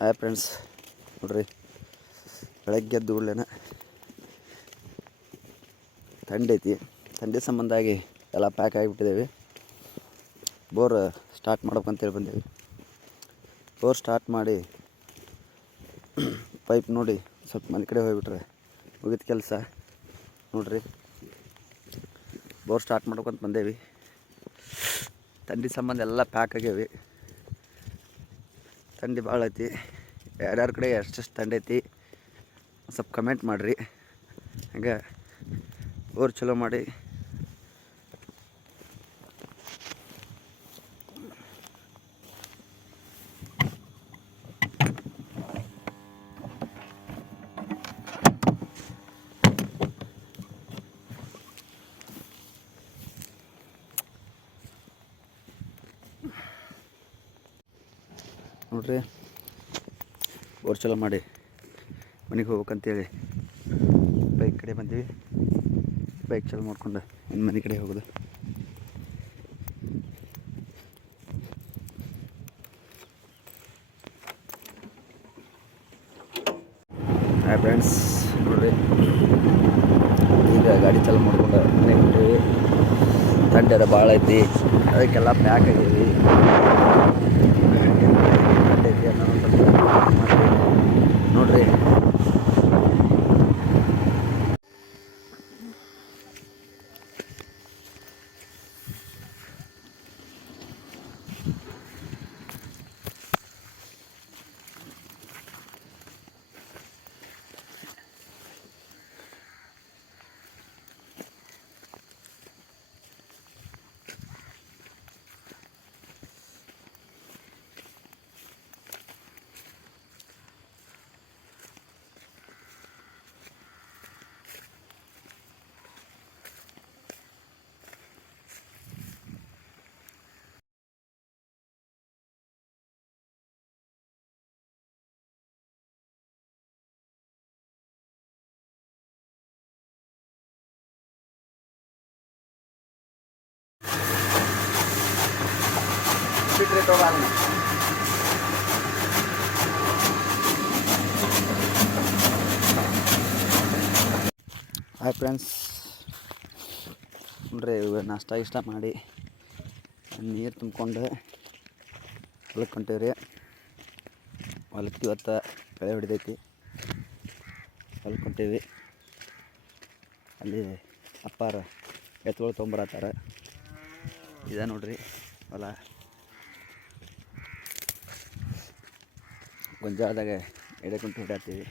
Hi friends. ನೋಡ್ರಿ, ಬೆಳಗ್ಗೆ ಎದ್ದು ಕೂಡ್ಲೇನ ಥಂಡಿ ಸಂಬಂಧ ಆಗಿ ಸಂಬಂಧಾಗಿ ಎಲ್ಲ ಪ್ಯಾಕ್ ಆಗಿಬಿಟ್ಟಿದ್ದೇವೆ ಬೋರ್ ಸ್ಟಾರ್ಟ್ ಮಾಡ್ಬೇಕಂತೇಳಿ ಬಂದೇವಿ. ಬೋರ್ ಸ್ಟಾರ್ಟ್ ಮಾಡಿ ಪೈಪ್ ನೋಡಿ ಸ್ವಲ್ಪ ಮನೆ ಕಡೆ ಹೋಗಿಬಿಟ್ರೆ ಮುಗಿದ ಕೆಲಸ. ನೋಡ್ರಿ, ಬೋರ್ ಸ್ಟಾರ್ಟ್ ಮಾಡ್ಬೇಕಂತ ಬಂದೇವಿ. ಥಂಡಿ ಸಂಬಂಧ ಎಲ್ಲ ಪ್ಯಾಕ್ ಆಗ್ಯಾವೆ. ಥಂಡಿ ಭಾಳ ಐತಿ. ಯಾರ್ಯಾರ ಕಡೆ ಎಷ್ಟೆಷ್ಟು ಥಂಡಿ ಐತಿ, ಸ್ವಲ್ಪ ಕಮೆಂಟ್ ಮಾಡಿರಿ. ಹಂಗೆ ಓರ್ ಚಲೋ ಮಾಡಿ. ನೋಡ್ರಿ. ಬೋರ್ ಚಲೋ ಮಾಡಿ ಮನೆಗೆ ಹೋಗ್ಬೇಕಂತೇಳಿ ಬೈಕ್ ಕಡೆ ಬಂದೀವಿ. ಬೈಕ್ ಚಲೋ ಮಾಡ್ಕೊಂಡು ಇನ್ನು ಮನೆ ಕಡೆ ಹೋಗೋದು. ಹಾಯ್ ಫ್ರೆಂಡ್ಸ್ ನೋಡ್ರಿ. ಈಗ ಗಾಡಿ ಚಾಲು ಮಾಡ್ಕೊಂಡು ಮನೆಗೆ ಹೊಂಟೀವಿ. ಥಂಡಿ ಅದ ಭಾಳ ಐತಿ. ಅದಕ್ಕೆಲ್ಲ ಪ್ಯಾಕ್ ಆಗೀವಿ ಥಂಡಿ ಐತಿ ಅನ್ನೋದು ಸ್ವಲ್ಪ ಮಾಡ್ತೀವಿ. ನೋಡ್ರಿ ಬಿಟ್ರೆ ತಗೋಲ್ಲ ಹಾಯ್ ಫ್ರೆಂಡ್ಸ್ ನೋಡ್ರಿ, ಇವಾಗ ನಾಷ್ಟ ಇಷ್ಟ ಮಾಡಿ ನೀರು ತುಂಬ್ಕೊಂಡು ಹೊಲಕ್ಕೆ ರೀ ಹೊಲಕ್ಕೆ ಇವತ್ತು ಬೆಳೆ ಹೊಡಿದೈತಿ. ಹೊಲಕ್ಕೆ ಹೊಂಟೀವಿ ಅಲ್ಲಿ ಅಪ್ಪಾರ ಎತ್ತುಗಳು ತೊಗೊಂಬರತ್ತಾರ. ಇದೆ ನೋಡ್ರಿ, ಹೊಲ. ಗೊಂಜಾಳದಾಗ ಎಡೆ ಕುಂತು ಹೊಡ್ಯಾತೀವಿ